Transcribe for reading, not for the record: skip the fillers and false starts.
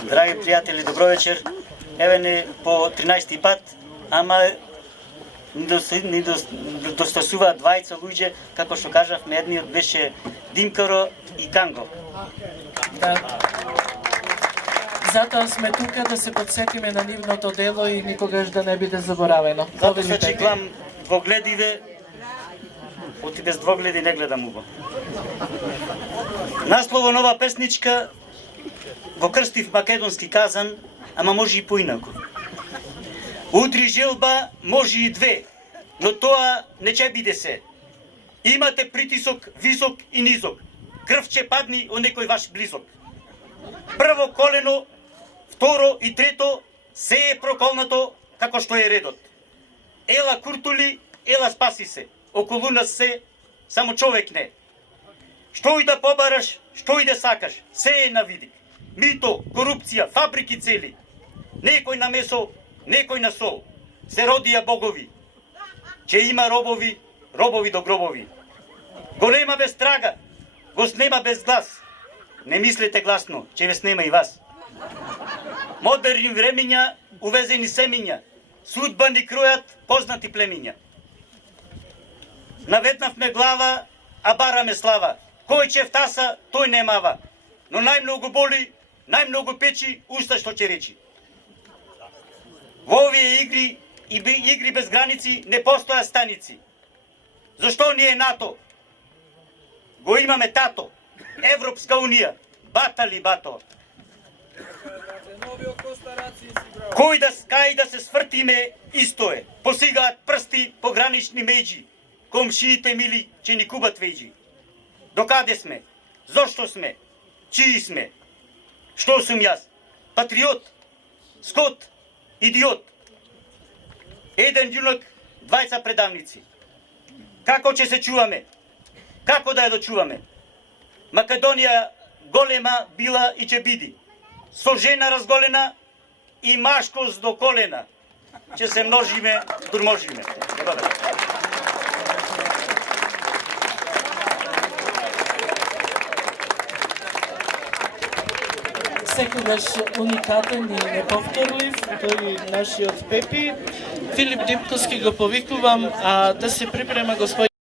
Драги пријатели, добро вечер. Еве не по 13-ти пат, ама ни достасуваат двајца луѓе, како што кажавме, едниот беше Димкаро и Канго. Да. Затоа сме тука да се подсетиме на нивното дело и никогаш да не биде заборавено. Затоа се чиклам двогледиве, оти без двогледи не гледам убо. Наслово нова песничка го крстив македонски казан, ама може и поинаку. Удри желба, може и две, но тоа не ќе биде се. Имате притисок висок и низок. Крв ќе падни од некој ваш близок. Прво колено, второ и трето, се е проколнато како што е редот. Ела куртули, ела спаси се. Околу нас се, само човек не. Што и да побараш, што и да сакаш, се е на видик. Мито, корупција, фабрики цели. Некој на месо, некој на сол. Се родија богови. Че има робови, робови до гробови. Го нема без трага, го снема без глас. Не мислете гласно, че ве снема и вас. Модерни времења, увезени семиња. Судба ни кројат познати племиња. Наветнавме глава, а бараме слава. Кој ќе втаса, тој не мава. Но најмногу боли, најмногу печи уста што ќе речи. Во овие игри и игри без граници не постоја станици. Зашто ни е НАТО? Го имаме тато. Европска унија. Батали бато. Кај да се свртиме, исто е. Посигаат прсти по гранични меѓи. Комшиите мили че ни кубат вејџи. Докаде сме? Зошто сме? Чии сме? Што сум јас? Патриот? Скот? Идиот? Еден јунак, двајца предавници. Како ќе се чуваме? Како да ја дочуваме? Македонија голема била и ќе биди. Со жена разголена и машкост до колена. Ќе се множиме, турможиме. Добре. Секогаш уникатен и неповторлив, тој нашиот Пепи. Филип Димковски го повикувам, а да се припрема господин